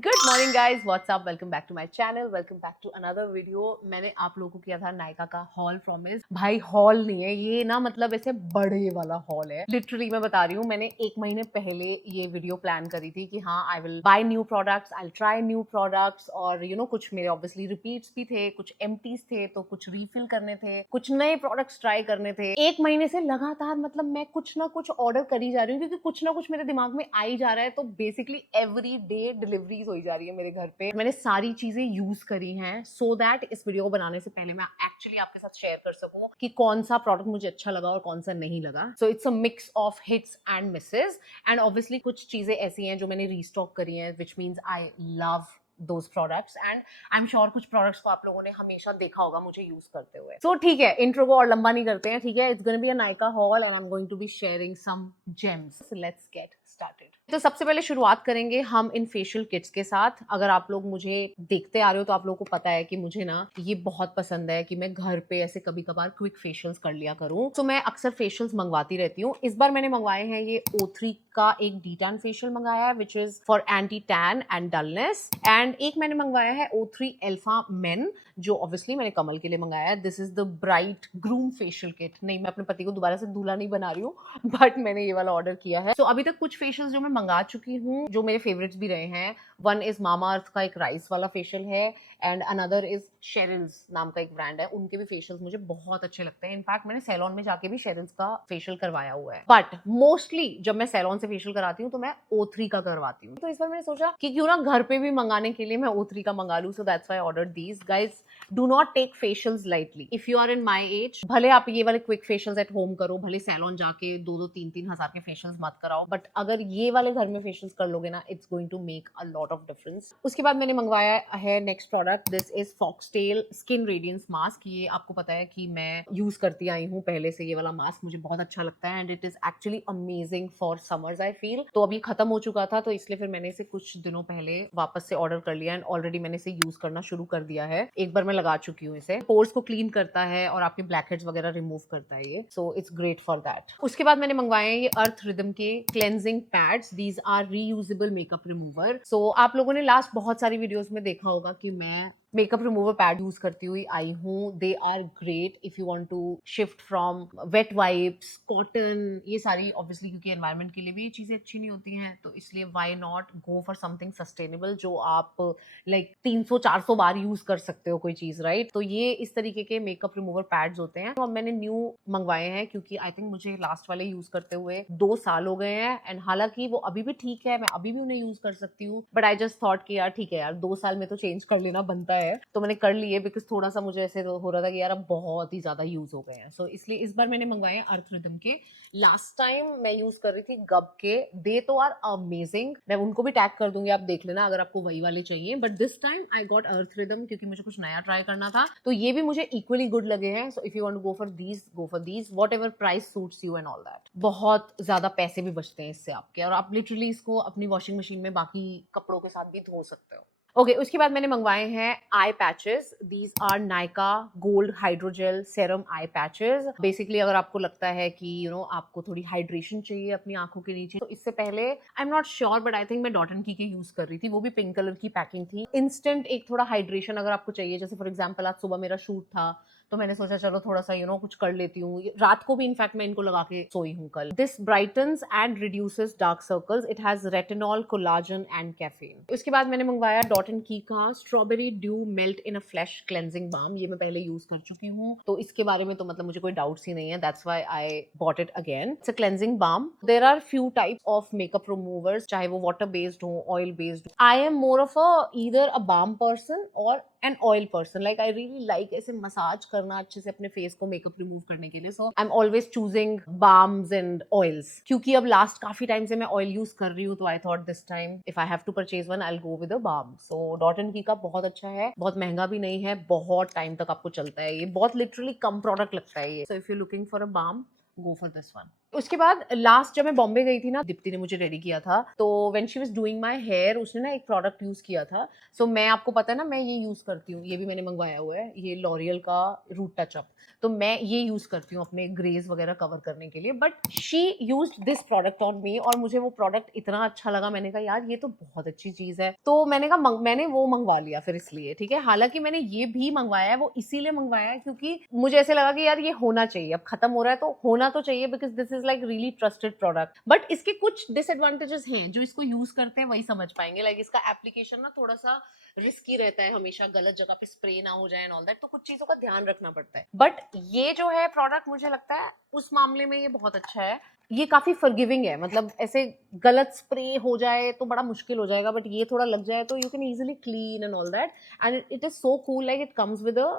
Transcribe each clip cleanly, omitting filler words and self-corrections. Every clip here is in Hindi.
Good morning guys, what's up, welcome back to my channel, welcome back to another video. मैंने आप लोगों को किया था नायका का हॉल प्रॉमिस। भाई हॉल नहीं है ये ना, मतलब ऐसे बड़े वाला हॉल है। लिटरली मैं बता रही हूँ, मैंने 1 महीने पहले ये वीडियो प्लान करी थी कि हाँ I will buy new products, I will try new products. और कुछ मेरे ऑब्वियसली रिपीट्स भी थे, कुछ एम्प्टीज थे, तो कुछ रीफिल करने थे, कुछ नए प्रोडक्ट्स ट्राई करने थे। 1 महीने से लगातार मतलब मैं कुछ ना कुछ ऑर्डर करी जा रही हूँ, क्योंकि कुछ ना कुछ मेरे दिमाग में आ ही जा रहा है। तो बेसिकली एवरी डे डिलीवरीज हो जा रही है मेरे घर पे। मैंने सारी चीजें यूज करी हैं सो दैट इस वीडियो को बनाने से पहले मैं एक्चुअली आपके साथ शेयर कर सकूं कि कौन सा प्रोडक्ट मुझे अच्छा लगा और कौन सा नहीं लगा। So it's a mix of hits and Mrs. And obviously कुछ चीजें ऐसी हैं जो मैंने रीस्टॉक करी हैं, which means I love those products and I'm sure कुछ products को आप लोगों ने हमेशा देखा होगा मुझे यूज करते हुए। So ठीक है, इंट्रो को और लंबा नहीं करते हैं, ठीक है। It's gonna be a Nykaa haul and I'm going to be sharing some gems. So let's get started. तो सबसे पहले शुरुआत करेंगे हम इन फेशियल किट्स के साथ। अगर आप लोग मुझे देखते आ रहे हो तो आप लोगों को पता है कि मुझे ना ये बहुत पसंद है कि मैं घर पे ऐसे कभी कभार क्विक फेशियल्स कर लिया करूं। तो मैं अक्सर फेशियल्स मंगवाती रहती हूँ। इस बार मैंने मंगवाए हैं ये O3 का एक D-tan फेशियल मंगाया है, which is for anti tan and dullness. And एक मैंने मंगवाया है O3 अल्फा मेन, जो ऑब्वियसली मैंने कमल के लिए मंगाया है। This is the bright groom facial kit. नहीं, मैं अपने पति को दोबारा से दूल्हा नहीं बना रही हूँ, बट मैंने ये वाला ऑर्डर किया है। तो अभी तक कुछ फेशियल्स जो मैं मंगा चुकी हूँ, जो मेरे फेवरेट्स भी रहे हैं। वन इज मामा अर्थ का एक राइस वाला फेशियल है, एंड अनदर इज शेरिल्स नाम का एक ब्रांड है, उनके भी फेशियल्स मुझे बहुत अच्छे लगते हैं। इनफैक्ट मैंने सैलून में जाके भी शेरिल्स का फेशियल करवाया हुआ है, बट मोस्टली जब मैं सैलून से फेशियल कराती हूँ तो मैं O3 का करवाती हूँ। तो इस बार मैंने सोचा कि क्यों ना घर पे भी मंगाने के लिए मैं O3 का मंगा लूं। So that's why I ordered these. Guys, do not take facials lightly. If you are in my age, भले आप ये वाले क्विक फेशियल्स एट होम करो, भले सैलून जाके 2-3 हजार के फेशियल्स मत कराओ, बट अगर ये वाले घर में फेशियल्स कर लोगे ना, it's going to make a lot of difference. उसके बाद मैंने मंगवाया है next product. This is Foxtale skin radiance mask. ये आपको पता है कि मैं यूज करती आई हूँ पहले से। ये वाला मास्क मुझे बहुत अच्छा लगता है and it is actually amazing for summers I feel. तो अभी खत्म हो चुका था, तो इसलिए फिर मैंने इसे कुछ दिनों पहले वापस से ऑर्डर कर लिया एंड ऑलरेडी मैंने इसे यूज करना शुरू कर दिया है। एक बार मैं लगा चुकी हूँ इसे। पोर्स को क्लीन करता है और आपके ब्लैक हेड्स वगैरह रिमूव करता है ये। So it's great for that. उसके बाद मैंने मंगवाए हैं ये अर्थ रिदम के cleansing pads. These are reusable makeup remover. So आप लोगों ने लास्ट बहुत सारी वीडियोस में देखा होगा कि मैं मेकअप रिमूवर पैड यूज करती हुई आई हूँ। They are great if you want to shift from wet wipes, cotton, ये सारी ऑब्वियसली क्योंकि एनवायरनमेंट के लिए भी ये चीजें अच्छी नहीं होती हैं, तो इसलिए why not go for something sustainable जो आप लाइक 300-400 बार यूज कर सकते हो कोई चीज, राइट। तो ये इस तरीके के मेकअप रिमूवर पैड्स होते हैं। तो अब मैंने न्यू मंगवाए हैं क्योंकि आई थिंक मुझे लास्ट वाले यूज करते हुए 2 साल हो गए हैं। एंड हालांकि वो अभी भी ठीक है, मैं अभी भी उन्हें यूज कर सकती हूँ, बट आई जस्ट थॉट कि यार ठीक है यार, 2 साल में तो चेंज कर लेना बनता है। तो मैंने कर लिए बिकॉज थोड़ा सा मुझे ऐसे हो रहा था कि यार अब बहुत ही ज्यादा यूज हो गए हैं। सो इसलिए इस बार मैंने मंगवाए अर्थ रिदम के। लास्ट टाइम मैं यूज कर रही थी गब के। दे तो आर अमेजिंग, मैं उनको भी टैग कर दूंगी, आप देख लेना अगर आपको वही वाले चाहिए। But this time I got Earth Rhythm क्योंकि मुझे कुछ नया ट्राई करना था, तो ये भी मुझे इक्वली गुड लगे हैं। So if you want to go for these, go for these, whatever price suits you and all that. बहुत ज्यादा पैसे भी बचते हैं इससे आपके, और आप लिटरली इसको अपनी वॉशिंग मशीन में बाकी कपड़ों के साथ भी धो सकते हो। ओके, उसके बाद मैंने मंगवाए हैं eye patches. These are Nykaa gold hydrogel serum eye patches. Basically अगर आपको लगता है कि आपको थोड़ी हाइड्रेशन चाहिए अपनी आंखों के नीचे, तो इससे पहले I am not sure but I think मैं डॉट एंड की के यूज कर रही थी, वो भी पिंक कलर की पैकिंग थी। इंस्टेंट एक थोड़ा हाइड्रेशन अगर आपको चाहिए, जैसे फॉर एग्जाम्पल आज सुबह मेरा शूट था, तो मैंने सोचा चलो थोड़ा सा कुछ कर लेती हूँ। रात को भी इनफैक्ट मैं इनको लगा के सोई हूँ कल। This brightens and reduces dark circles. It has retinol, collagen and caffeine. उसके बाद मैंने मंगवाया डॉट एंड की का strawberry dew melt in a flash cleansing balm. ये मैं पहले यूज कर चुकी हूँ, तो इसके बारे में तो मतलब मुझे कोई डाउट्स ही नहीं है। That's why I bought it again. It's a cleansing balm. There are few types of makeup removers, चाहे वो वाटर बेस्ड हो, oil based. I am more of a either a balm person और an oil person. Like I really like ऐसे मसाज करना अच्छे से अपने फेस को मेकअप रिमूव करने के लिए। So I am always choosing balms and oils. क्योंकि अब लास्ट काफी टाइम से मैं ऑयल यूज कर रही हूँ, तो I thought this time if I have to purchase one, I will go with a balm. So dot and key का बहुत अच्छा है, बहुत महंगा भी नहीं है, बहुत टाइम तक आपको चलता है। ये बहुत लिटरली कम प्रोडक्ट लगता है ये। So if you looking for a balm, go for this one. उसके बाद लास्ट जब मैं बॉम्बे गई थी ना, दीप्ति ने मुझे रेडी किया था, तो when she was doing my hair उसने ना एक प्रोडक्ट यूज किया था। सो मैं, आपको पता है ना, मैं ये यूज करती हूँ, ये भी मैंने मंगवाया हुआ है, ये लॉरियल का रूट टचअप। तो मैं ये यूज करती हूँ अपने ग्रेज वगैरह कवर करने के लिए, but she used this product on me और मुझे वो प्रोडक्ट इतना अच्छा लगा, मैंने कहा यार ये तो बहुत अच्छी चीज है, तो मैंने कहा मैंने वो मंगवा लिया फिर इसलिए, ठीक है। हालांकि मैंने ये भी मंगवाया है, वो इसीलिए मंगवाया है क्योंकि मुझे ऐसे लगा कि यार ये होना चाहिए, अब खत्म हो रहा है तो होना तो चाहिए, because this is like really trusted product. But इसके कुछ डिसएडवांटेजेस हैं, जो इसको यूज करते हैं वही समझ पाएंगे। लाइक इसका एप्लीकेशन ना थोड़ा सा रिस्की रहता है, हमेशा गलत जगह पे स्प्रे ना हो जाए एंड ऑल दैट, तो कुछ चीजों का ध्यान रखना पड़ता है। बट ये जो है प्रोडक्ट, मुझे लगता है उस मामले में ये बहुत अच्छा है। ये काफी फॉरगिविंग है, मतलब ऐसे गलत स्प्रे हो जाए तो बड़ा मुश्किल हो जाएगा, बट ये थोड़ा लग जाए तो you can easily clean and all that. And it is so cool, like it comes with a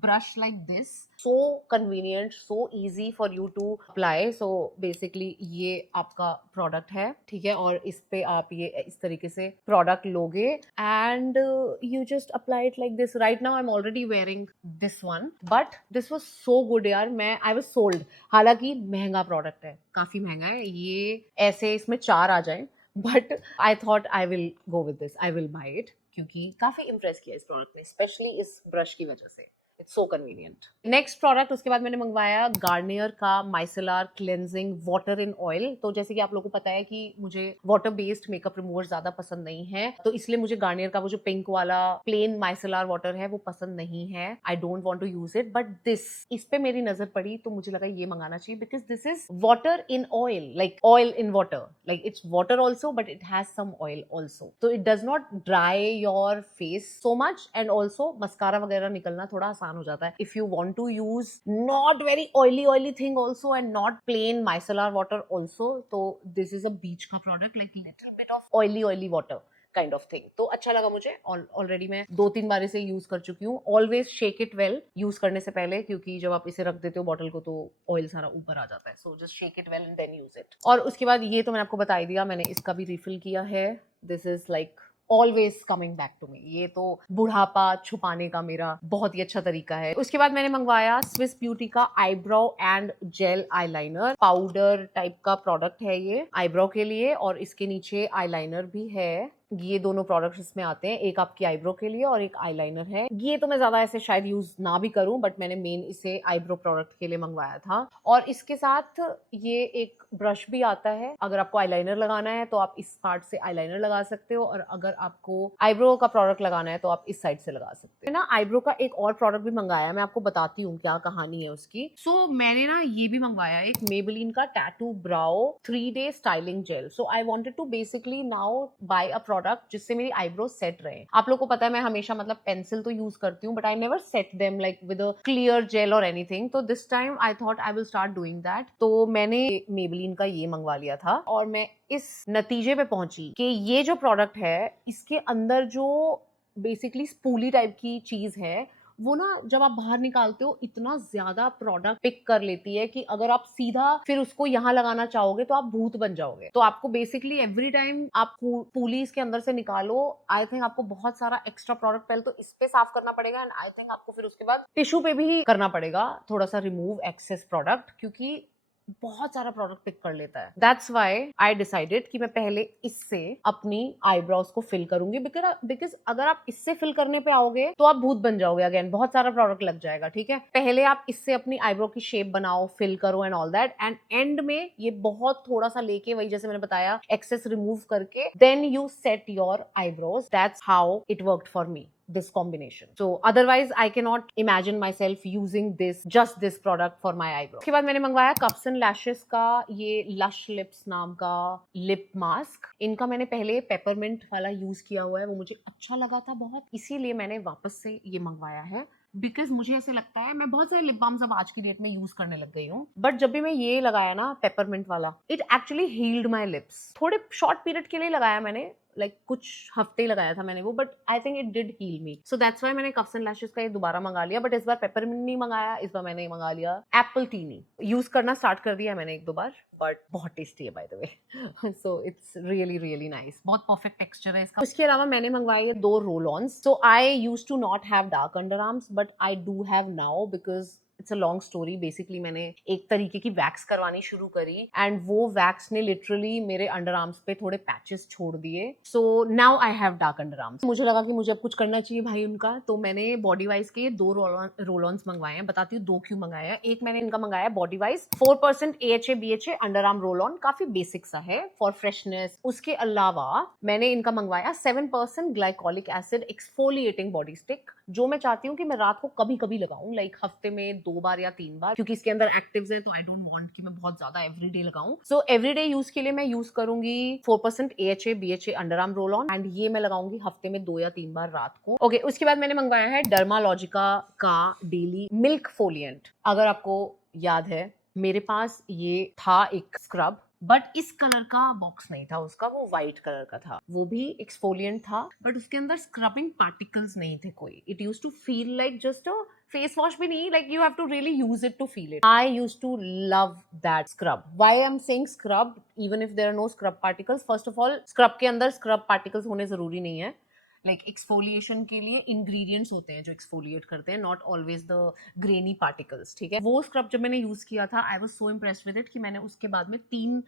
brush like this, so convenient, so easy for you to apply. So basically ये आपका प्रोडक्ट है, ठीक है, और इस पे आप ये इस तरीके से प्रोडक्ट लोगे and you just apply it like this. Right now I'm already wearing this one, but this was so good यार, मैं I was sold। हालांकि महंगा प्रोडक्ट है, काफी महंगा है, ये ऐसे इसमें 4 आ जाए, but I thought I will go with this, I will buy it, क्योंकि काफी इंप्रेस किया इस प्रोडक्ट ने, स्पेशली इस ब्रश की वजह से। It's so convenient. Next product उसके बाद मैंने मंगवाया गार्नियर का micellar cleansing water in oil. तो जैसे कि आप लोगों को पता है कि मुझे वाटर बेस्ड मेकअप रिमूवर ज्यादा पसंद नहीं है, तो इसलिए मुझे गार्नियर का वो जो पिंक वाला प्लेन माइसेलर वाटर है वो पसंद नहीं है। I don't want to use it, but this, इस पे मेरी नजर पड़ी तो मुझे लगा ये मंगाना चाहिए, because this is water in oil, like oil in water, like it's water also but it has some oil also, तो it does not dry your face so much, and also mascara वगैरह निकलना थोड़ा आसान हो जाता है। If you want to use not very oily thing also and not plain micellar water also, तो दिस इज अ बीच का product, like little bit of oily water kind of thing. तो अच्छा लगा मुझे, ऑलरेडी मैं 2-3 बार इसे यूज कर चुकी हूँ। Always shake it well use करने से पहले, क्योंकि जब आप इसे रख देते हो बॉटल को तो ऑयल सारा ऊपर आ जाता है, so just shake it well and then use it. और उसके बाद ये तो मैंने आपको बता ही दिया, मैंने इसका भी रिफिल किया है। This is like always coming back to me, ये तो बुढ़ापा छुपाने का मेरा बहुत ही अच्छा तरीका है। उसके बाद मैंने मंगवाया स्विस ब्यूटी का eyebrow and jail eyeliner, powder type का प्रोडक्ट है ये आईब्रो के लिए, और इसके नीचे आईलाइनर भी है। ये दोनों प्रोडक्ट्स इसमें आते हैं, एक आपकी आईब्रो के लिए और एक आईलाइनर है। ये तो मैं ज्यादा ऐसे शायद यूज ना भी करूं, बट मैंने मेन इसे आईब्रो प्रोडक्ट के लिए मंगवाया था। और इसके साथ ये एक ब्रश भी आता है, अगर आपको आईलाइनर लगाना है तो आप इस पार्ट से आईलाइनर लगा सकते हो, और अगर आपको आईब्रो का प्रोडक्ट लगाना है तो आप इस साइड से लगा सकते हो ना। आईब्रो का एक और प्रोडक्ट भी मंगाया, मैं आपको बताती हूँ क्या कहानी है उसकी। सो मैंने ना ये भी मंगवाया, एक मेबेलिन का tattoo brow 3-day styling gel. So I wanted to basically now buy a product जिससे मेरी आईब्रो सेट रहे। आप लोगों को पता है मैं हमेशा मतलब पेंसिल तो यूज करती हूँ, but I never set them like with a clear gel और एनीथिंग, तो this time I thought I will start doing that. तो मैंने मेबेलिन का ये मंगवा लिया था, और मैं इस नतीजे पे पहुंची कि ये जो प्रोडक्ट है इसके अंदर जो बेसिकली स्पूली टाइप की चीज है, वो ना जब आप बाहर निकालते हो इतना ज्यादा प्रोडक्ट पिक कर लेती है कि अगर आप सीधा फिर उसको यहाँ लगाना चाहोगे तो आप भूत बन जाओगे। तो आपको बेसिकली एवरी टाइम आप पूली इसके अंदर से निकालो, आई थिंक आपको बहुत सारा एक्स्ट्रा प्रोडक्ट पहले तो इस पे साफ करना पड़ेगा, एंड आई थिंक आपको फिर उसके बाद टिश्यू पे भी करना पड़ेगा थोड़ा सा रिमूव एक्सेस प्रोडक्ट, क्योंकि बहुत सारा प्रोडक्ट पिक कर लेता है। दैट्स वाई आई डिसाइडेड कि मैं पहले इससे अपनी आईब्रोज को फिल करूंगी, बिकॉज अगर आप इससे फिल करने पे आओगे तो आप भूत बन जाओगे, अगेन बहुत सारा प्रोडक्ट लग जाएगा, ठीक है। पहले आप इससे अपनी आईब्रो की शेप बनाओ, फिल करो and all that, and and में ये बहुत थोड़ा सा लेके, वही जैसे मैंने बताया, एक्सेस रिमूव करके then you set your eyebrows. That's how it worked for me, this combination. So otherwise I cannot imagine myself using just this product for my eyebrow. उसके बाद मैंने मंगवाया कप्स एंड लैशेस का ये लश लिप्स नाम का लिप मास्क। इनका मैंने पहले पेपरमिंट वाला यूज किया हुआ है, वो मुझे अच्छा लगा था बहुत, इसीलिए मैंने वापस से ये मंगवाया है। बिकॉज मुझे ऐसे लगता है, मैं बहुत सारे लिप बाम्स अब आज की डेट में यूज करने लग गई हूँ, बट जब भी मैं ये लगाया ना पेपरमिंट वाला, it actually healed my lips. थोड़े शॉर्ट पीरियड के लिए लगाया मैंने, कुछ हफ्ते ही लगाया था मैंने वो, but I think it did heal me, so that's why मैंने कप्स एंड लैशेस का ये दोबारा मंगा लिया। बट इस बार पेपरमिंट नहीं मंगाया, इस बार मैंने मंगा लिया एप्पल टीनी। यूज करना स्टार्ट कर दिया मैंने 1-2 बार, बट बहुत टेस्टी है by the way, so it's really nice, बहुत परफेक्ट टेक्सचर है इसका। उसके अलावा मैंने मंगवाए 2 roll ons. So I use to not have dark under arms, but I do have now, because it's a long story. Basically मैंने एक तरीके की वैक्स करवानी शुरू करी एंड वो वैक्स ने लिटरली मेरे अंडर आर्म्स पे थोड़े पैचेस छोड़ दिए। So now I have dark under arms. मुझे लगा कि मुझे अब कुछ करना चाहिए भाई उनका, तो मैंने बॉडी वाइज के 2 रोल ऑन्स मंगवाए हैं। बताती हूँ 2 क्यों मंगाया है। एक मैंने इनका मंगाया body wise 4% AHA BHA under arm roll on, काफी बेसिक सा है फॉर फ्रेशनेस। उसके अलावा मैंने इनका मंगवाया 7% glycolic acid exfoliating body stick, जो मैं चाहती हूँ कि मैं रात को कभी कभी लगाऊं, लाइक हफ्ते में 2 बार या 3 बार, क्योंकि इसके अंदर एक्टिव्स हैं, तो आई डोंट वांट कि मैं बहुत ज्यादा एवरीडे लगाऊं। सो एवरीडे यूज के लिए मैं यूज करूंगी 4% AHA BHA under arm roll on, and ये मैं लगाऊंगी हफ्ते में 2 या 3 बार रात को। ओके, उसके बाद मैंने मंगवाया है डर्मालॉजिका का डेली मिल्क फोलिएंट। अगर आपको याद है मेरे पास ये था एक स्क्रब, बट इस कलर का बॉक्स नहीं था उसका, वो व्हाइट कलर का था। वो भी एक्सफोलिएंट था, बट उसके अंदर स्क्रबिंग पार्टिकल्स नहीं थे कोई। It used to feel like just a face wash भी नहीं, like you have to really use it to feel it. I used to love that scrub. Why I am saying scrub even if there are no scrub particles? First of all, scrub के अंदर स्क्रब पार्टिकल्स होने जरूरी नहीं है। लाइक एक्सफोलिएशन के लिए इंग्रेडिएंट्स होते हैं जो एक्सफोलिएट करते हैं, not always the granny particles, ठीक है। वो स्क्रब जब मैंने यूज किया था, आई was so impressed with it कि मैंने उसके बाद में 3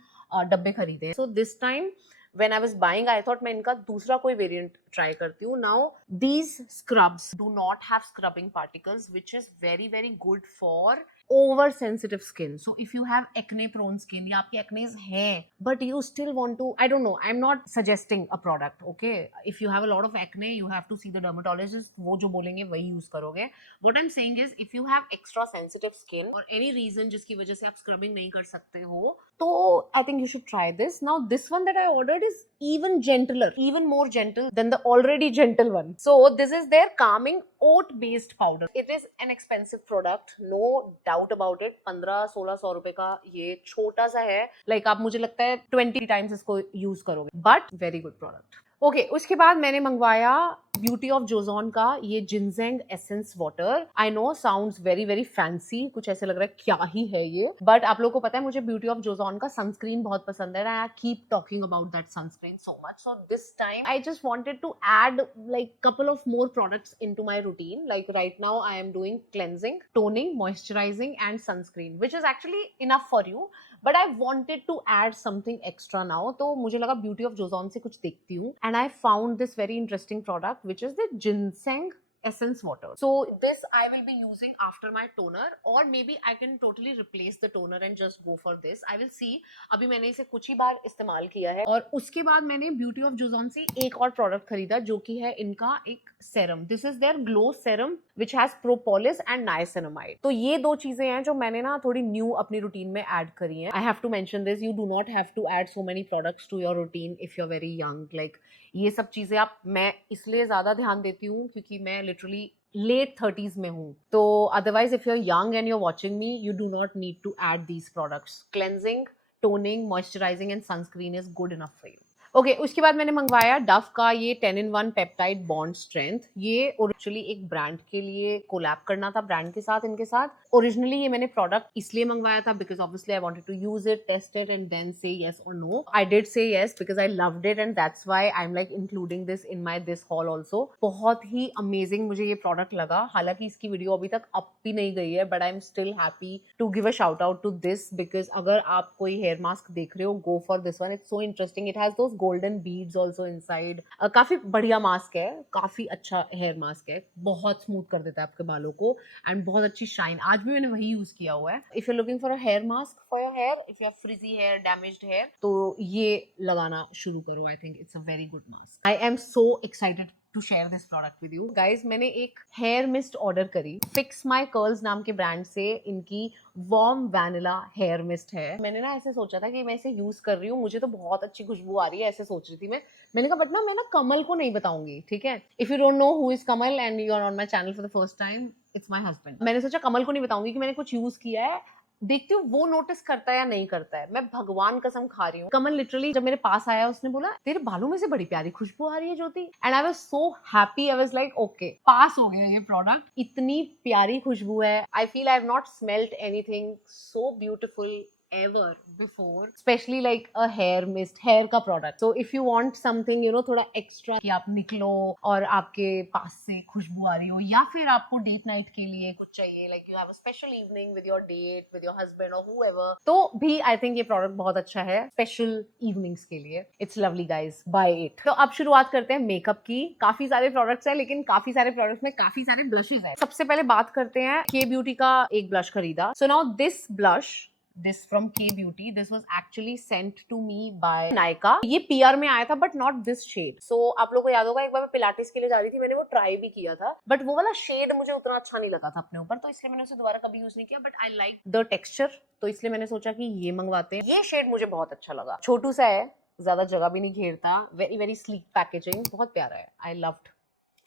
डब्बे खरीदे। सो this time when I was buying, I thought मैं इनका दूसरा कोई वेरिएंट ट्राई करती हूँ। Now these scrubs do not have scrubbing particles, which is very very good for over sensitive skin. So if you have acne prone skin या आपकी acnes हैं but you still want to, I don't know, I'm not suggesting a product, okay? If you have a lot of acne, you have to see the dermatologist, वो जो बोलेंगे वही यूज करोगे। What I'm saying is if you have extra sensitive skin or any reason जिसकी वजह से आप scrubbing नहीं कर सकते हो, तो I think you should try this. Now this one that I ordered is even gentler, even more gentle than the already gentle one. So this is their calming oat based powder. It is an expensive product, no doubt about it. 1500-1600 रुपए का ये छोटा सा है, like आप मुझे लगता है 20 times इसको यूज करोगे, but very good product. Okay, उसके बाद मैंने मंगवाया ब्यूटी ऑफ जोजॉन का ये ginseng essence water. I know sounds very very fancy, कुछ ऐसे लग रहा है क्या ही है ये, बट आप लोगों को पता है मुझे ब्यूटी ऑफ जोजॉन का सनस्क्रीन बहुत पसंद है। I keep talking about that sunscreen so much, so this time I just wanted to add like couple of more products into my routine. Like right now I am doing cleansing, toning, moisturising and sunscreen, which is actually enough for you, but I wanted to add something extra now. तो मुझे लगा ब्यूटी ऑफ जोजॉन से कुछ देखती हूँ, and I found this very interesting product which is the ginseng essence water. So this I will be using after my toner, or maybe I can totally replace the toner and just go for this. I will see. अभी मैंने इसे कुछ ही बार इस्तेमाल किया है, और उसके बाद मैंने ब्यूटी ऑफ जोजॉन से एक और प्रोडक्ट खरीदा जो कि है इनका एक serum. This is their glow serum which has propolis and niacinamide. तो ये 2 चीजें हैं जो मैंने ना थोड़ी न्यू अपनी रूटीन में ऐड करी हैं। I have to mention this, you do not have to add so many products to your routine if you are very young. Like ये सब चीजें मैं इसलिए ज्यादा ध्यान देती हूँ क्योंकि मैं लिटरली late 30s में हूँ, तो otherwise if you're young and you're watching me, you do not need to add these products. Cleansing, toning, moisturizing and sunscreen is good enough for you. Okay, उसके बाद मैंने मंगवाया डव का ये 10-in-1 पेप्टाइड बॉन्ड स्ट्रेंथ। ये ओरिजिनली एक ब्रांड के लिए कोलैब करना था, ब्रांड के साथ, इनके साथ। ओरिजिनली ये मैंने प्रोडक्ट इसलिए मंगवाया था because obviously I wanted to use it, test it and then say yes और no. I did say yes because I loved it and that's why I am like including this in my this haul also. बहुत ही अमेजिंग मुझे ये प्रोडक्ट लगा। हालांकि इसकी वीडियो अभी तक अप भी नहीं गई है, but I am still happy to give a shout out to this because अगर आप कोई हेयर मास्क देख रहे हो, go for this one. It's so interesting, it has those golden beads also inside. काफी बढ़िया मास्क है, काफी अच्छा हेयर मास्क है, बहुत स्मूथ कर देता है आपके बालों को एंड बहुत अच्छी शाइन। आज भी मैंने वही यूज किया हुआ है। If you looking for a hair mask for your hair, if you have frizzy hair, damaged hair, तो ये लगाना शुरू करो। I think it's a very good mask. I am so excited to share this product with you guys. मैंने एक हेयर मिस्ट ऑर्डर करी, फिक्स माई कर्ल्स नाम के ब्रांड से। इनकी वार्म वैनिला हेयर मिस्ट है। मैंने ना ऐसे सोचा था कि मैं इसे यूज कर रही हूँ, मुझे तो बहुत अच्छी खुशबू आ रही है, ऐसे सोच रही थी मैंने कहा बट ना मैं ना कमल को नहीं बताऊंगी, ठीक है। If you don't know who is Kamal and you are on my channel for the first time, it's my husband. मैंने सोचा कमल को नहीं बताऊंगी कि मैंने कुछ यूज किया है, देखती हूँ वो नोटिस करता है या नहीं करता है। मैं भगवान कसम खा रही हूँ, कमल लिटरली जब मेरे पास आया उसने बोला तेरे बालों में से बड़ी प्यारी खुशबू आ रही है Jyoti, and I was so happy. I was like okay, pass हो गया ये प्रोडक्ट। इतनी प्यारी खुशबू है। I feel I have not smelled anything so beautiful ever before, especially like a hair mist, hair का product. So if you want something, you know, थोड़ा extra कि आप निकलो और आपके पास से खुशबू आ रही हो, या फिर आपको डेट नाइट के लिए कुछ चाहिए, like you have a special evening with your date, with your husband or whoever, तो भी I think ये product बहुत अच्छा है special evenings के लिए. It's lovely guys, buy it. तो अब शुरुआत करते हैं मेकअप की. काफी सारे products हैं, लेकिन काफी सारे products में काफी सारे blushes हैं. सबसे पहले बात करते हैं K Beauty का एक blush खरीदा. So now this blush, this from K Beauty, this was actually sent to me by Nykaa. ये PR में आया था but not this shade. So आप लोगों को याद होगा एक बार मैं पिलाटेस के लिए जा रही थी, मैंने वो ट्राई भी किया था, but वो वाला शेड मुझे उतना अच्छा नहीं लगा था अपने ऊपर, तो इसलिए मैंने उसे दोबारा कभी यूज नहीं किया. But I like the texture, तो इसलिए मैंने सोचा कि ये मंगवाते हैं. ये शेड मुझे बहुत अच्छा लगा. छोटू सा है, ज्यादा जगह भी नहीं घेरता, वेरी वेरी स्लीक पैकेजिंग, बहुत प्यारा है. I loved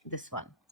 this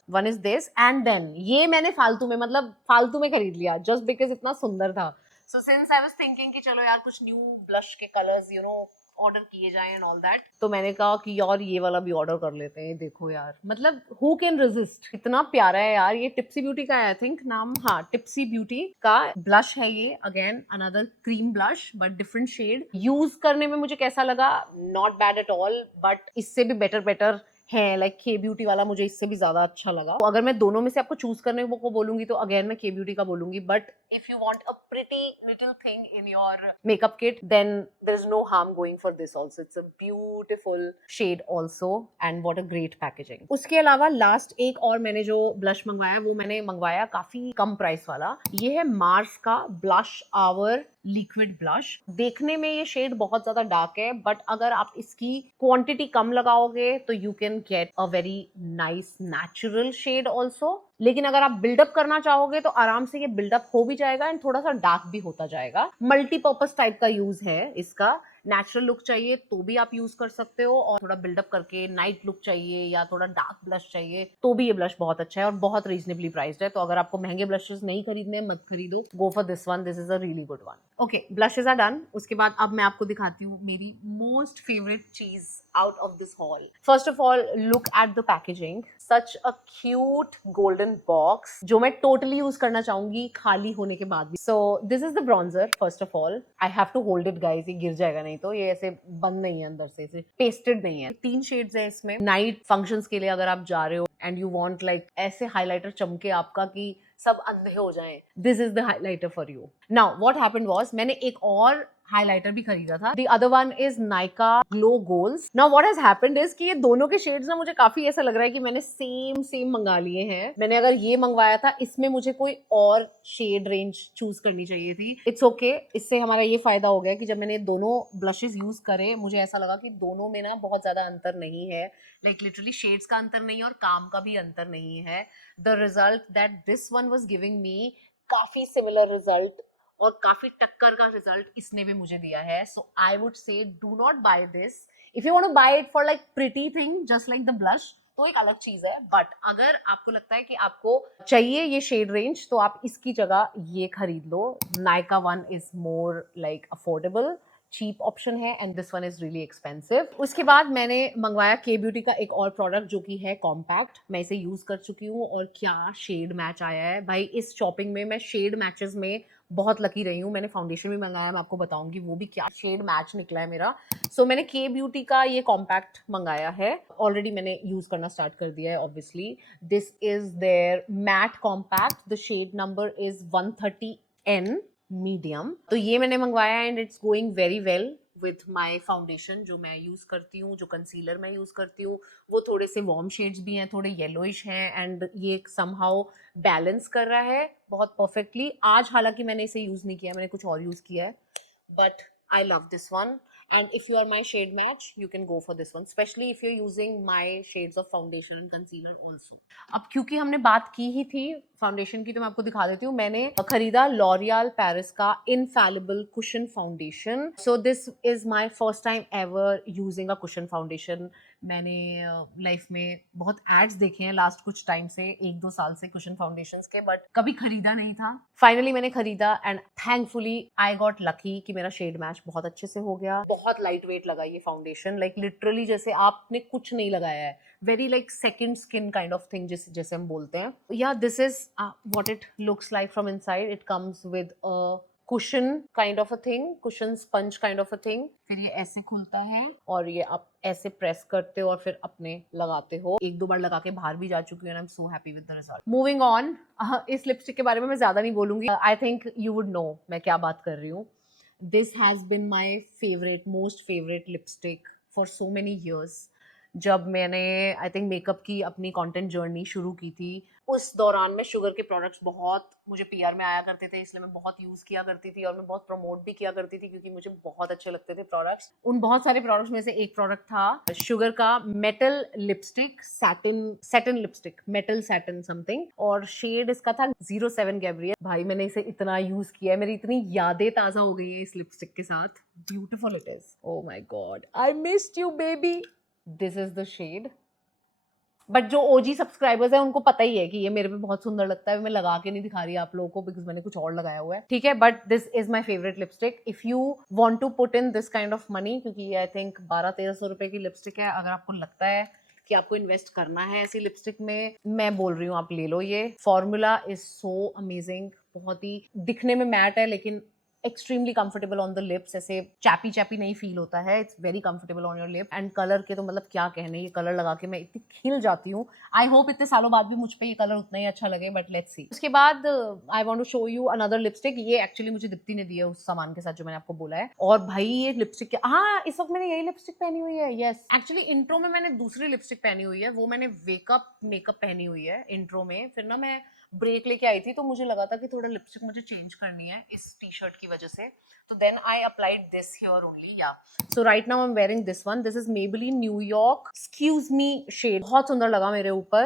one is this. And then ये मैंने फालतू में, मतलब फालतू में खरीद लिया जस्ट बिकॉज इतना सुंदर था. So since I was thinking कि चलो यार कुछ न्यू ब्लश के कलर्स यू नो ऑर्डर किए जाएं एंड ऑल दैट, तो मैंने कहा कि यार ये वाला भी ऑर्डर कर लेते हैं. देखो यार, मतलब हु कैन रेजिस्ट, इतना प्यारा है यार. ये टिप्सी ब्यूटी का है आई थिंक नाम, हाँ टिप्सी ब्यूटी का ब्लश है ये. Again another cream blush but different shade. Use करने में मुझे कैसा लगा, not bad at all, but इससे भी बेटर है. लाइक के ब्यूटी वाला मुझे इससे भी ज्यादा अच्छा लगा. तो अगर मैं दोनों में से आपको चूज करने को बोलूंगी तो अगेन मैं के ब्यूटी का बोलूंगी. But if you want a pretty little thing in your makeup kit, then there is no harm going for this also. It's a beautiful shade also and what a great packaging. उसके अलावा लास्ट एक और मैंने जो ब्लश मंगवाया, वो मैंने मंगवाया काफी कम प्राइस वाला. ये है मार्स का ब्लश आवर लिक्विड ब्लश. देखने में ये शेड बहुत ज्यादा डार्क है, बट अगर आप इसकी क्वांटिटी कम लगाओगे तो you can get a very nice natural shade also. लेकिन अगर आप बिल्डअप करना चाहोगे तो आराम से ये बिल्डअप हो भी जाएगा एंड थोड़ा सा डार्क भी होता जाएगा. मल्टीपर्पज टाइप का यूज है इसका. नेचुरल लुक चाहिए तो भी आप यूज कर सकते हो, और थोड़ा बिल्डअप करके नाइट लुक चाहिए या थोड़ा डार्क ब्लश चाहिए तो भी ये ब्लश बहुत अच्छा है और बहुत रीजनेबली प्राइस्ड है. तो अगर आपको महंगे ब्लशेस नहीं खरीदने, मत खरीदो, go for this one. This is a really good one. Okay, blushes are done. उसके बाद अब मैं आपको दिखाती हूँ मेरी मोस्ट फेवरेट चीज out of this haul. First of all, look at the packaging. Such a cute golden box जो मैं totally use करना चाहूंगी खाली होने के बाद भी. So this is the bronzer. First of all, I have to hold it guys. ये गिर जाएगा नहीं तो. ये ऐसे बंद नहीं है अंदर से, ऐसे पेस्टेड नहीं है. 3 शेड्स है इसमें. नाइट फंक्शंस के लिए अगर आप जा रहे हो एंड यू वांट लाइक ऐसे हाइलाइटर चमके आपका कि सब अंधे हो जाएं, this is the highlighter for you. Now what happened was, मैंने एक और हाइलाइटर भी खरीदा था. The other one is Nykaa Glow Goals. Now what has happened is कि ये दोनों के शेड्स ना मुझे काफी ऐसा लग रहा है कि मैंने सेम मंगा लिए हैं. मैंने अगर ये मंगवाया था, इसमें मुझे कोई और शेड रेंज चूज करनी चाहिए थी. It's okay. इससे हमारा ये फायदा हो गया कि जब मैंने दोनों ब्लशेस यूज करे, मुझे ऐसा लगा कि दोनों में ना बहुत ज्यादा अंतर नहीं है. लाइक लिटरली शेड्स का अंतर नहीं है और काम का भी अंतर नहीं है. The result that this one was giving me, काफी सिमिलर रिजल्ट और काफी टक्कर का रिजल्ट इसने भी मुझे दिया है. So I would say do not buy this. If you want to buy it for like pretty thing just like the blush, तो एक अलग चीज है. बट अगर आपको लगता है कि आपको चाहिए ये शेड रेंज, तो आप इसकी जगह ये खरीद लो. Nykaa one is more like affordable, cheap option है, and this one is really expensive. उसके बाद मैंने मंगवाया के ब्यूटी का एक और प्रोडक्ट जो कि है कॉम्पैक्ट. मैं इसे यूज कर चुकी हूँ और क्या शेड मैच आया है भाई. इस शॉपिंग में मैं शेड मैचेस में बहुत लकी रही हूँ. मैंने फाउंडेशन भी मंगाया, मैं आपको बताऊंगी वो भी क्या शेड मैच निकला है मेरा. सो मैंने के ब्यूटी का ये कॉम्पैक्ट मंगाया है. ऑलरेडी मैंने यूज करना स्टार्ट कर दिया है obviously. This is their matte compact. The shade number is 130N medium. तो ये मैंने मंगवाया and it's going very well with my foundation जो मैं यूज करती हूँ. जो कंसीलर मैं यूज करती हूँ वो थोड़े से वार्म शेड्स भी हैं, थोड़े येलोइश हैं, एंड ये समहाउ बैलेंस कर रहा है बहुत परफेक्टली. आज हालांकि मैंने इसे यूज नहीं किया, मैंने कुछ और यूज किया है, but I love this one. And if you are my shade match, you can go for this one, especially if you're using my shades of foundation and concealer also. अब क्योंकि हमने बात की ही थी फाउंडेशन की, तो मैं आपको दिखा देती हूँ. मैंने खरीदा लॉरियल पेरिस का infallible cushion foundation. So this is my first time ever using a cushion foundation. मैंने लाइफ में बहुत एड्स देखे हैं लास्ट कुछ टाइम से, 1-2 साल से कुशन फाउंडेशंस के, बट कभी खरीदा नहीं था. फाइनली मैंने खरीदा and thankfully I got lucky कि मेरा शेड मैच बहुत अच्छे से हो गया. बहुत लाइट वेट लगा ये फाउंडेशन, लाइक लिटरली जैसे आपने कुछ नहीं लगाया है. Very like second skin kind of thing जैसे हम बोलते हैं. या this is what it looks like from inside. It comes with a cushion kind of a thing, cushion sponge kind of a thing. फिर ये ऐसे खुलता है और ये आप ऐसे प्रेस करते हो और फिर अपने लगाते हो। एक दो बार लगा के बाहर भी जा चुकी हूँ, आई am so happy with the result. Moving on, इस लिपस्टिक के बारे में मैं ज्यादा नहीं बोलूंगी, I think you would know मैं क्या बात कर रही हूँ। This has been my favourite, most favourite lipstick for so many years. जब मैंने आई थिंक मेकअप की अपनी कंटेंट जर्नी शुरू की थी, उस दौरान में शुगर के प्रोडक्ट्स बहुत मुझे पीआर में आया करते थे, इसलिए मैं बहुत यूज़ किया करती थी और मैं बहुत प्रमोट भी किया करती थी क्योंकि मुझे बहुत अच्छे लगते थे प्रोडक्ट्स। उन बहुत सारे प्रोडक्ट्स में से एक प्रोडक्ट था शुगर का metal lipstick, satin lipstick, metal satin something, और शेड इसका था 07 गैब्रियल। भाई मैंने इसे इतना यूज किया है, मेरी इतनी यादें ताजा हो गई है इस लिपस्टिक के साथ। Beautiful it is, oh my god, I missed you baby. This is the shade. But जो ओजी सब्सक्राइबर्स हैं उनको पता ही है कि ये मेरे पे बहुत सुंदर लगता है। मैं लगा के नहीं दिखा रही आप लोगों को बिकॉज मैंने कुछ और लगाया हुआ है, ठीक है। But this is my favourite lipstick. If you want to put in this kind of money, क्योंकि ये आई थिंक 1200-1300 रुपए की लिपस्टिक है, अगर आपको लगता है कि आपको इन्वेस्ट करना है ऐसी लिपस्टिक में, मैं बोल रही हूँ आप ले लो। ये फॉर्मूला इज सो अमेजिंग, बहुत ही दिखने में मैट है लेकिन extremely comfortable on the lips, ऐसे चैपी चैपी नहीं फील होता है, it's very comfortable on your lip. And colour के तो मतलब क्या कहने, ये कलर लगा के मैं इतनी खिल जाती हूँ। आई होप इतने सालों बाद भी मुझ पे ये कलर उतना ही अच्छा लगे, बट लेट्स सी। उसके बाद I want to show you another lipstick. ये एक्चुअली मुझे दीप्ति ने दी है उस सामान के साथ जो मैंने आपको बोला है। और भाई ये लिपस्टिक, हाँ इस वक्त मैंने यही लिपस्टिक पहनी हुई है। यस, एक्चुअली इंट्रो में मैंने दूसरी लिपस्टिक पहनी हुई है, वो मैंने वेकअप मेकअप पहनी हुई है इंट्रो में। फिर ना मैं ब्रेक लेके आई थी तो मुझे लगा था कि थोड़ा लिपस्टिक मुझे चेंज करनी है इस टी शर्ट की वजह से, तो then I applied this here only. Yeah so right now I am wearing this one. This is Maybelline New York excuse me shade, बहुत सुंदर लगा मेरे ऊपर।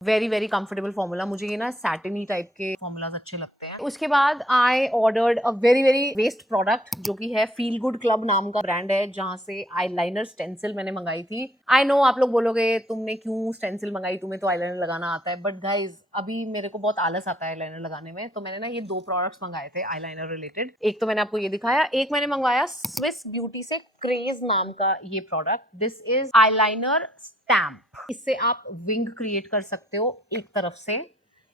वेरी वेरी कंफर्टेबल फॉर्मूला, मुझे ये ना सैटिनी टाइप के फॉर्मूलाज अच्छे लगते हैं। उसके बाद I ordered a very very waste product जो कि है फील गुड क्लब नाम का ब्रांड है, जहां से आईलाइनर स्टेंसिल मैंने मंगाई थी। आई नो आप लोग बोलोगे तुमने क्यों स्टेंसिल मंगाई, तुम्हें तो आईलाइनर लगाना आता है, बट गाइज अभी मेरे को बहुत आलस आता है आईलाइनर लगाने में, तो मैंने ना ये दो प्रोडक्ट्स मंगाए थे आईलाइनर रिलेटेड। एक तो मैंने आपको ये दिखाया, एक मैंने मंगवाया स्विस ब्यूटी से क्रेज नाम का ये product. This is eyeliner stamp. इससे आप विंग क्रिएट कर सकते हो एक तरफ से।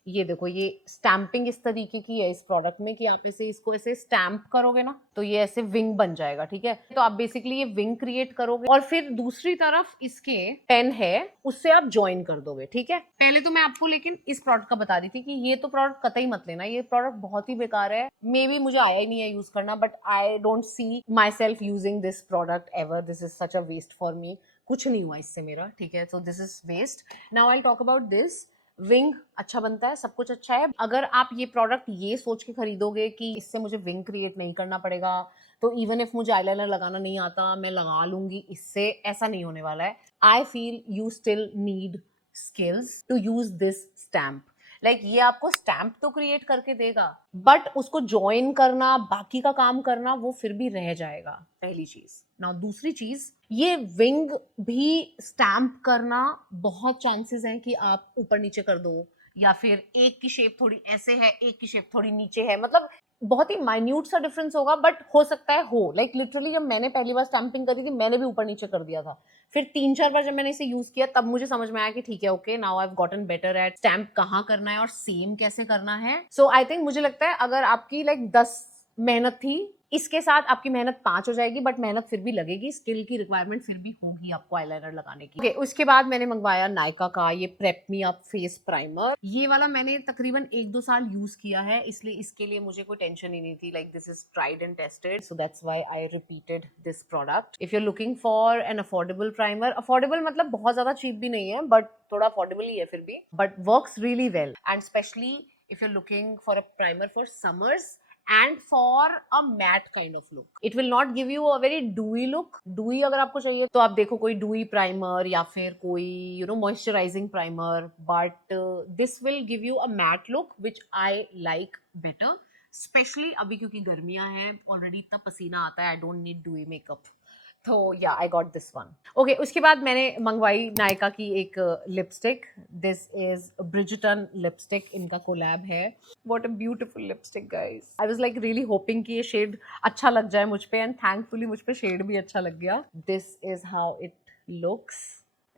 ये देखो, ये स्टैंपिंग इस तरीके की है इस प्रोडक्ट में कि आप इसको ऐसे स्टैम्प करोगे ना तो ये ऐसे विंग बन जाएगा, ठीक है। तो आप बेसिकली ये विंग क्रिएट करोगे और फिर दूसरी तरफ इसके पेन है उससे आप ज्वाइन कर दोगे, ठीक है। पहले तो मैं आपको लेकिन इस प्रोडक्ट का बता रही थी कि ये तो प्रोडक्ट कतई मत लेना, ये प्रोडक्ट बहुत ही बेकार है। मे बी मुझे आया ही नहीं है यूज करना, but I don't see myself using this product ever. This is such a waste for me. कुछ नहीं हुआ इससे मेरा, ठीक है। So this is waste. Now I talk about this. Wing अच्छा बनता है, सब कुछ अच्छा है। अगर आप ये प्रोडक्ट ये सोच के खरीदोगे कि इससे मुझे विंग क्रिएट नहीं करना पड़ेगा, तो इवन इफ मुझे आईलाइनर लगाना नहीं आता मैं लगा लूंगी इससे, ऐसा नहीं होने वाला है। I feel you still need skills to use this stamp. Like ये आपको स्टैम्प तो क्रिएट करके देगा, बट उसको ज्वाइन करना, बाकी का काम करना वो फिर भी रह जाएगा, पहली चीज। ना दूसरी चीज, ये विंग भी स्टैम्प करना बहुत चांसेस हैं कि आप ऊपर नीचे कर दो, या फिर एक की शेप थोड़ी ऐसे है, एक की शेप थोड़ी नीचे है, मतलब बहुत ही माइन्यूट सा डिफरेंस होगा, बट हो सकता है हो। लाइक लिटरली जब मैंने पहली बार स्टैंपिंग करी थी मैंने भी ऊपर नीचे कर दिया था। फिर 3-4 बार जब मैंने इसे यूज किया तब मुझे समझ में आया कि ठीक है, okay now I have gotten better at stamp कहाँ करना है और सेम कैसे करना है। सो आई थिंक मुझे लगता है अगर आपकी लाइक 10 मेहनत थी, इसके साथ आपकी मेहनत 5 हो जाएगी, बट मेहनत फिर भी लगेगी, स्किल की रिक्वायरमेंट फिर भी होगी आपको आईलाइनर लगाने की। okay, उसके बाद मैंने मंगवाया नायका का ये prep me up face primer. ये वाला मैंने तकरीबन 1-2 साल यूज किया है, इसलिए इसके लिए मुझे कोई टेंशन ही नहीं थी। Like this is tried and tested, so that's why I repeated this product. If you are looking for an affordable primer, affordable मतलब बहुत ज्यादा चीप भी नहीं है, बट थोड़ा अफोर्डेबल ही है फिर भी, but works really well. And specially if you are looking for a primer for summers and for a matte kind of look. It will not give you a very dewy look. Dewy अगर आपको चाहिए तो आप देखो कोई dewy primer या फिर कोई moisturizing primer, but this will give you a matte look which I like better. Especially अभी क्योंकि गर्मियां हैं, already इतना पसीना आता है, I don't need dewy makeup. तो या I got this one. Okay, उसके बाद मैंने मंगवाई नायका की एक लिपस्टिक। दिस इज ब्रिजटन लिपस्टिक, इनका कोलैब है। What a beautiful lipstick guys. I was like really hoping कि ये शेड अच्छा लग जाए मुझ पे, एंड थैंकफुली मुझ पे शेड भी अच्छा लग गया। This is how it looks.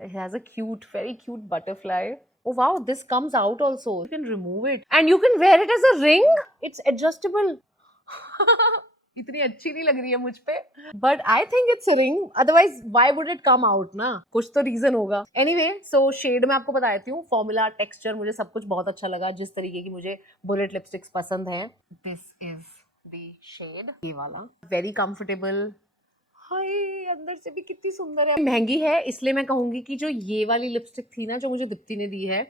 It has a cute, very cute butterfly. Oh wow, this comes out also. You can remove it and you can wear it as a ring. It's adjustable. इतनी अच्छी नहीं लग रही है मुझ पे, but I think it's ring, otherwise why would it come out ना, कुछ तो रीजन होगा. एनीवे, सो शेड मैं आपको बता देती हूँ. फॉर्मूला, टेक्सचर, मुझे सब कुछ बहुत अच्छा लगा. जिस तरीके की मुझे बुलेट लिपस्टिक्स पसंद है, दिस इज द शेड. ये वाला वेरी कंफर्टेबल. हाय, अंदर से भी कितनी सुंदर है. महंगी है इसलिए मैं कहूंगी कि जो ये वाली लिपस्टिक थी ना, जो मुझे दीप्ति ने दी है,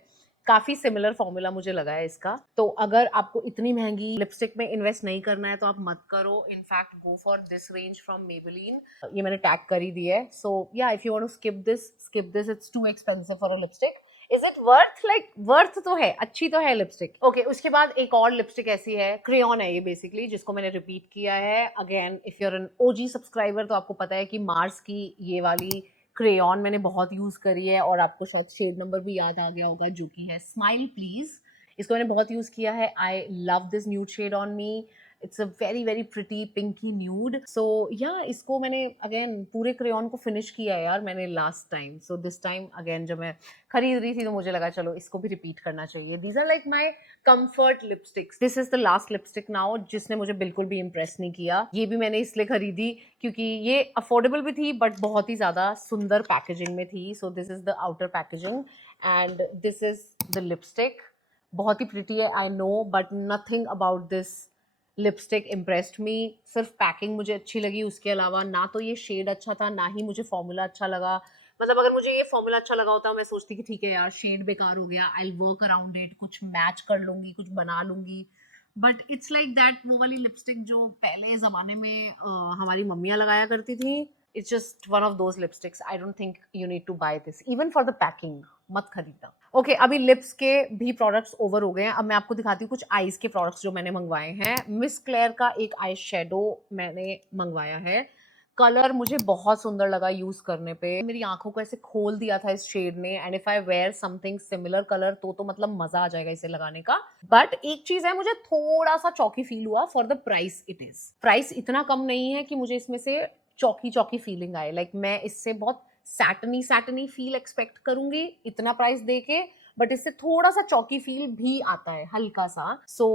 काफी सिमिलर फॉर्मूला मुझे लगा है इसका. तो अगर आपको इतनी महंगी लिपस्टिक में इन्वेस्ट नहीं करना है तो आप मत करो. In fact go for this range from Maybelline. ये मैंने टैग कर ही दी है. So yeah, if you want to skip this. It's too expensive for a lipstick. Is it worth? Like worth तो है, अच्छी तो है लिपस्टिक. ओके, उसके बाद एक और लिपस्टिक ऐसी है, क्रेयॉन है ये बेसिकली, जिसको मैंने रिपीट किया है. Again, if you're an OG subscriber तो आपको पता है कि मार्स की ये वाली क्रेयॉन मैंने बहुत यूज करी है, और आपको शायद शेड नंबर भी याद आ गया होगा, जो कि है स्माइल प्लीज. इसको मैंने बहुत यूज किया है. I love this nude shade on me. It's a very very pretty pinky nude. So yeah, इसको मैंने अगेन पूरे क्रेयॉन को फिनिश किया है यार मैंने last time. So this time again जब मैं खरीद रही थी तो मुझे लगा चलो इसको भी रिपीट करना चाहिए. These are like my comfort lipsticks. This is the last lipstick now जिसने मुझे बिल्कुल भी इम्प्रेस नहीं किया. ये भी मैंने इसलिए खरीदी क्योंकि ये अफोर्डेबल भी थी, बट बहुत ही ज्यादा सुंदर पैकेजिंग में थी. सो this is the outer packaging and this is the lipstick. बहुत ही प्रिटी है, I know, but nothing about this lipstick impressed मी. सिर्फ पैकिंग मुझे अच्छी लगी, उसके अलावा ना तो ये शेड अच्छा था, ना ही मुझे फॉर्मूला अच्छा लगा. मतलब अगर मुझे ये फॉर्मूला अच्छा लगा होता मैं सोचती कि ठीक है यार, शेड बेकार हो गया, I will work around it, कुछ मैच कर लूंगी, कुछ बना लूंगी. बट इट्स लाइक दैट, वो वाली लिपस्टिक जो पहले जमाने में हमारी मम्मियाँ लगाया करती थी. It's just one of those lipsticks. I don't think you need to buy this even for the packing. मत खरीदना. ओके, अभी लिप्स के भी प्रोडक्ट्स ओवर हो गए हैं. अब मैं आपको दिखाती हूँ कुछ आईज के प्रोडक्ट्स जो मैंने मंगवाए हैं. मिस क्लेयर का एक आई शेडो मैंने मंगवाया है. कलर मुझे बहुत सुंदर लगा यूज करने पे. मेरी आंखों को ऐसे खोल दिया था इस शेड ने. And if I wear something similar colour तो मतलब मजा आ जाएगा इसे लगाने का. बट एक चीज है, मुझे थोड़ा सा चौकी फील हुआ for the price. It is price इतना कम नहीं है कि मुझे इसमें से चौकी चौकी फीलिंग आए. लाइक मैं इससे बहुत सैटनी फील एक्सपेक्ट करूंगी इतना प्राइस दे के, बट इससे थोड़ा सा चौकी फील भी आता है, हल्का सा. सो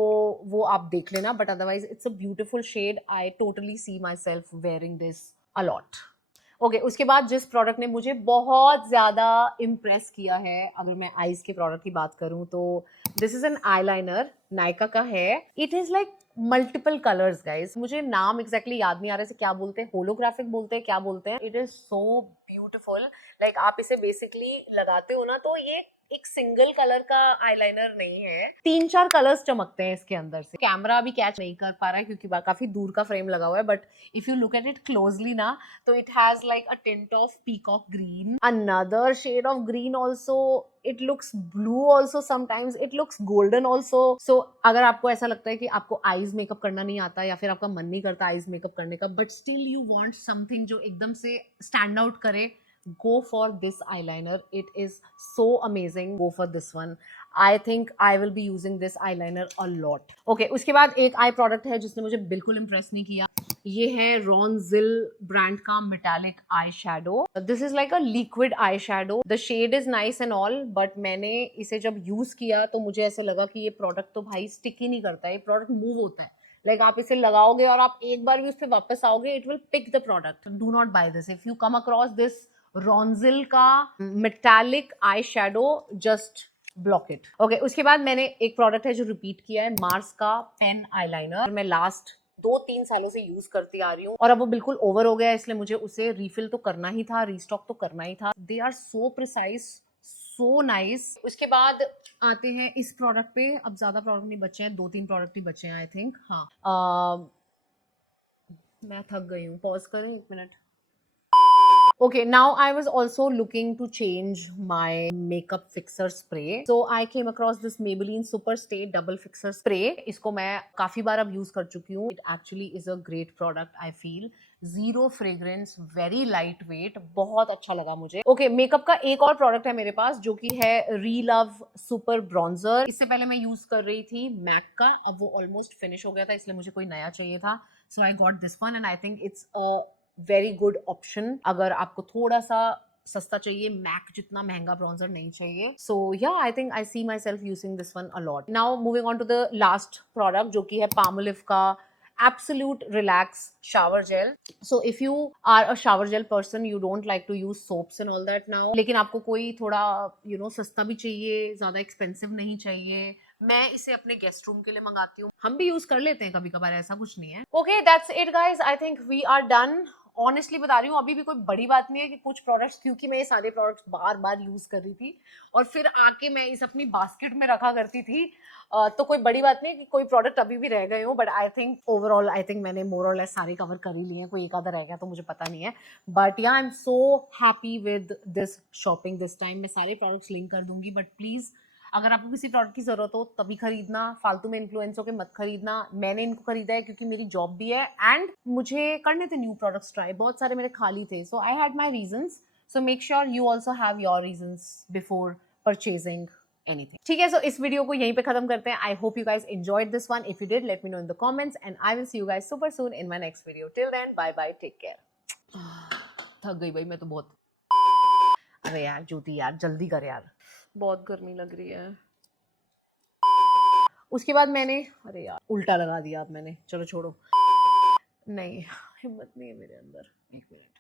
वो आप देख लेना. But otherwise it's a beautiful shade. I totally see myself wearing this a lot. Okay, उसके बाद जिस प्रोडक्ट ने मुझे बहुत ज्यादा इम्प्रेस किया है, अगर मैं आईज के प्रोडक्ट की बात करूं तो this is an eyeliner. Nykaa का है. It is like multiple colours guys. मुझे नाम एग्जैक्टली याद नहीं आ रहा है, क्या बोलते हैं, होलोग्राफिक बोलते हैं, क्या बोलते हैं. It is so beautiful. Like आप इसे बेसिकली लगाते हो ना, तो ये एक सिंगल कलर का आईलाइनर नहीं है, 3-4 कलर्स चमकते हैं इसके अंदर से. कैमरा अभी कैच नहीं कर पा रहा है क्योंकि काफी दूर का फ्रेम लगा हुआ है, but if you look at it closely ना, तो it has like a tint of peacock green, another shade of green also. It looks blue also, sometimes it looks golden also. So अगर आपको ऐसा लगता है कि आपको आईज मेकअप करना नहीं आता, या फिर आपका मन नहीं करता आईज मेकअप करने का, but still you want something जो एकदम से स्टैंड आउट करे, go for this eyeliner. It is so amazing. Go for this one. I think I will be using this eyeliner a lot. Okay, उसके बाद एक आई प्रोडक्ट है जिसने मुझे बिल्कुल इम्प्रेस नहीं किया. ये है रॉन्जिल ब्रांड का metallic eye shadow. This is like a liquid eye shadow. The shade is nice and all, but मैंने इसे जब यूज किया तो मुझे ऐसे लगा कि ये प्रोडक्ट तो भाई स्टिक ही नहीं करता है, ये प्रोडक्ट मूव होता है. लाइक आप इसे लगाओगे और आप एक बार भी उस पर वापस आओगे, it will pick the product. Do not buy this. If you come across this रॉन्जिल का metallic eye shadow, just block it. Okay, उसके बाद मैंने एक प्रोडक्ट है जो रिपीट किया है, मार्स का पेन आईलाइनर. मैं लास्ट 2-3 सालों से यूज करती आ रही हूँ और अब वो बिल्कुल ओवर हो गया है, इसलिए मुझे उसे रिफिल तो करना ही था, रीस्टॉक तो करना ही था. They are so precise, so nice. उसके बाद आते हैं इस प्रोडक्ट पे. अब ज्यादा प्रोडक्ट नहीं बचे हैं, 2-3 प्रोडक्ट ही बचे हैं आई थिंक. हाँ, मैं थक गई हूँ. पॉज करें 1 minute. Okay, now I was also looking to change my makeup fixer spray. So I came across this Maybelline Super Stay Double Fixer Spray. इसको मैं काफी बार अब यूज कर चुकी हूँ. It actually is a great product, I feel. Zero fragrance, very lightweight, बहुत अच्छा लगा मुझे. Okay, मेकअप का एक और प्रोडक्ट है मेरे पास जो कि है Relove Super Bronzer. इससे पहले मैं यूज कर रही थी MAC का, अब वो ऑलमोस्ट फिनिश हो गया था, इसलिए मुझे कोई नया चाहिए था. So I got this one and I think it's a very good option. अगर आपको थोड़ा सा सस्ता चाहिए, मैक जितना महंगा ब्रॉन्जर नहीं चाहिए. So yeah I think I see myself using this one a lot. Now moving on to the last product जो कि है Palmolive का Absolute Relax shower gel. So if you are a shower gel person, you don't like to use soaps and all that now. लेकिन आपको कोई थोड़ा सस्ता भी चाहिए, ज्यादा एक्सपेंसिव नहीं चाहिए. मैं इसे अपने गेस्ट रूम के लिए मंगाती हूँ. हम भी यूज कर लेते हैं कभी कभार, ऐसा कुछ नहीं है. Okay, that's it guys. I think we are done. Honestly बता रही हूँ, अभी भी कोई बड़ी बात नहीं है कि कुछ प्रोडक्ट्स, क्योंकि मैं ये सारे प्रोडक्ट्स बार बार यूज कर रही थी और फिर आके मैं इस अपनी बास्केट में रखा करती थी, तो कोई बड़ी बात नहीं है कि कोई प्रोडक्ट अभी भी रह गए हो. But I think overall I think मैंने मोर और लेस सारे कवर कर ही लिए हैं. कोई एक आधा रह गया तो मुझे पता नहीं है. बट या आई am so happy with this shopping this time. मैं सारे प्रोडक्ट्स लिंक कर दूंगी, बट प्लीज अगर आपको किसी प्रोडक्ट की जरूरत हो तभी खरीदना. फालतू में इन्फ्लुएंस होकर मत खरीदना. मैंने इनको खरीदा है क्योंकि मेरी जॉब भी है एंड मुझे करने थे न्यू प्रोडक्ट्स ट्राई. बहुत सारे मेरे खाली थे, so I had my reasons. So make sure you also have your reasons before purchasing anything. ठीक है, सो इस वीडियो को यहीं पे खत्म करते हैं. I hope you guys enjoyed this one. If you did, let me know in the comments and I will see you guys super soon in my next video. Till then, bye bye, take care. थक गई भाई मैं तो बहुत. अरे यार ज्योति यार जल्दी कर यार, बहुत गर्मी लग रही है. उसके बाद मैंने, अरे यार उल्टा लगा दिया अब मैंने. चलो छोड़ो. नहीं, हिम्मत नहीं है मेरे अंदर. एक मिनट.